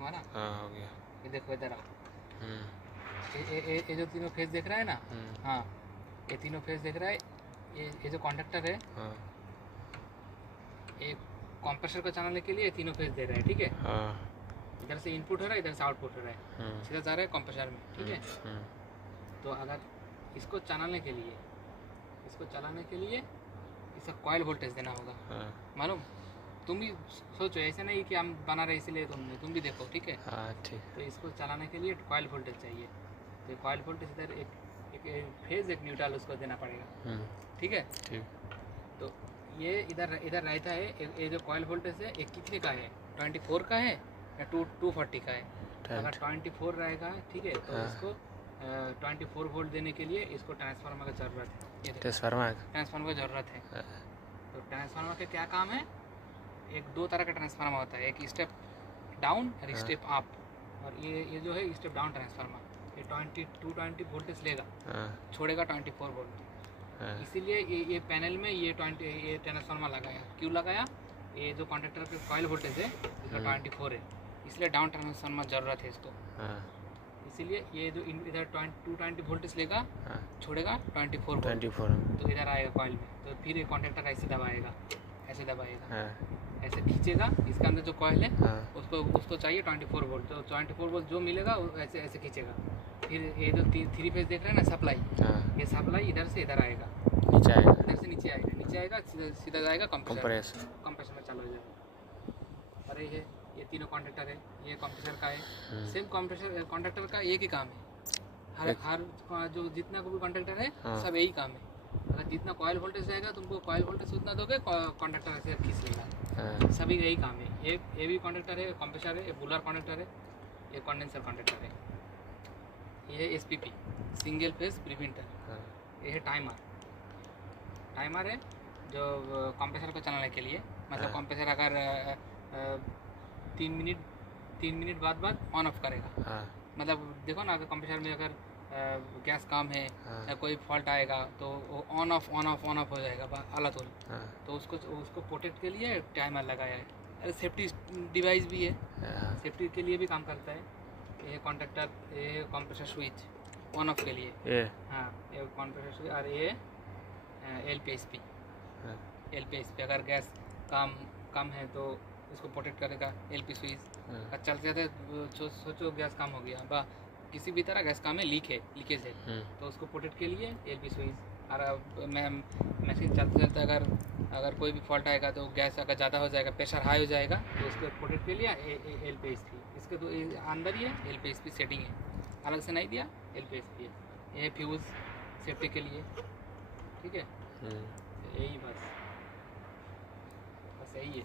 हुआ ना? हाँ हो गया। ये देखो इधर आओ, ये जो तीनों फेस देख रहा है ना, हाँ ये तीनों फेस देख रहा है, ये जो कॉन्डक्टर है, हाँ ये कंप्रेसर को चलाने के लिए तीनों फेस दे रहा है, ठीक है। हाँ इधर से इनपुट हो रहा है, इधर से आउटपुट हो रहा है, सीधा जा रहा है कंप्रेसर में, ठीक है। तो अगर इसको चलाने के लिए इसका कॉइल वोल्टेज देना होगा, मालूम? तुम भी सोचो, ऐसे नहीं कि हम बना रहे इसलिए तुम भी देखो, ठीक है। हाँ ठीक। तो इसको चलाने के लिए कॉइल वोल्टेज चाहिए, तो कॉइल वोल्टेज इधर एक फेज एक न्यूट्रल उसको देना पड़ेगा, ठीक है। ठीक। तो ये इधर रहता है, ये जो कॉइल वोल्टेज है ये कितने का है, 24 का है या 240 का है? अगर 24 रहेगा, ठीक है, तो इसको 24 वोल्ट देने के लिए इसको ट्रांसफार्मर का ज़रूरत है। ये ट्रांसफार्मर की ज़रूरत है। तो ट्रांसफार्मर का क्या काम है? एक दो तरह का ट्रांसफार्मर होता है, एक स्टेप डाउन और स्टेप अप, और ये जो है स्टेप डाउन ट्रांसफार्मर, ये 220 वोल्टेज लेगा, छोड़ेगा 24 वोल्ट। इसीलिए ये पैनल में ये ट्रांसफार्मर लगाया। क्यों लगाया? ये जो कॉन्ट्रैक्टर का कॉइल वोल्टेज है इसका 24 है, इसलिए डाउन ट्रांसफार्मर ज़रूरत है इसको। इसीलिए ये जो इधर 220 वोल्टेज लेगा, छोड़ेगा 24 वोल्ट, तो इधर आएगा कॉइल में। तो फिर ये कॉन्ट्रैक्टर ऐसे दबाएगा, ऐसे खींचेगा, इसके अंदर जो कॉइल है उसको चाहिए 24 वोल्ट, तो 24 वोल्ट जो मिलेगा ऐसे खींचेगा। फिर ये जो 3 फेज देख रहे हैं ना सप्लाई, ये सप्लाई इधर से इधर आएगा, इधर से नीचे आएगा, सीधा जाएगा कंप्रेसर में चालू हो जाएगा। अरे ये तीनों कॉन्ट्रैक्टर है, ये कंप्रेसर का है, सेम कॉन्ट्रैक्टर का एक ही काम है। हर जो जितना को भी कॉन्ट्रैक्टर है सब यही काम है। अगर जितना कॉइल वोल्टेज रहेगा तुमको कॉइल वोल्टेज उतना दोगे, कॉन्ट्रैक्टर ऐसे खींच लेगा। सभी यही काम है। ये भी कॉन्ट्रैक्टर है, कंप्रेसर है, ये बूलर कॉन्ट्रैक्टर है, ये कंडेंसर कॉन्ट्रैक्टर है, ये है SPP सिंगल फेज प्रिवेंटर, ये है टाइमर है जो कंप्रेसर को चलाने के लिए, मतलब कंप्रेसर अगर 3 मिनट बाद ऑन ऑफ करेगा। मतलब देखो ना, अगर कंप्रेसर में अगर गैस कम है या कोई फॉल्ट आएगा तो वो ऑन ऑफ हो जाएगा अलग। तो उसको प्रोटेक्ट के लिए टाइमर लगाया है। अरे सेफ्टी डिवाइस भी है, सेफ्टी के लिए भी काम करता है। ये कॉन्ट्रैक्टर, ये कंप्रेसर स्विच ऑन ऑफ के लिए, हाँ ये कंप्रेसर स्विच। और ये LPSP अगर गैस कम है तो इसको प्रोटेक्ट करेगा। LP स्विच चलते जाते सोचो गैस कम हो गया, किसी भी तरह गैस कम है, लीकेज है, तो उसको प्रोटेक्ट के लिए LP स्विच। और मशीन चलते अगर कोई भी फॉल्ट आएगा तो गैस अगर ज़्यादा हो जाएगा, प्रेशर हाई हो जाएगा, तो उसको प्रोटेक्ट के लिए LPSP। इसके तो अंदर ही है LPSP सेटिंग है, अलग से नहीं दिया, LPSP है। ये फ्यूज़ सेफ्टी के लिए, ठीक है। यही बस यही है।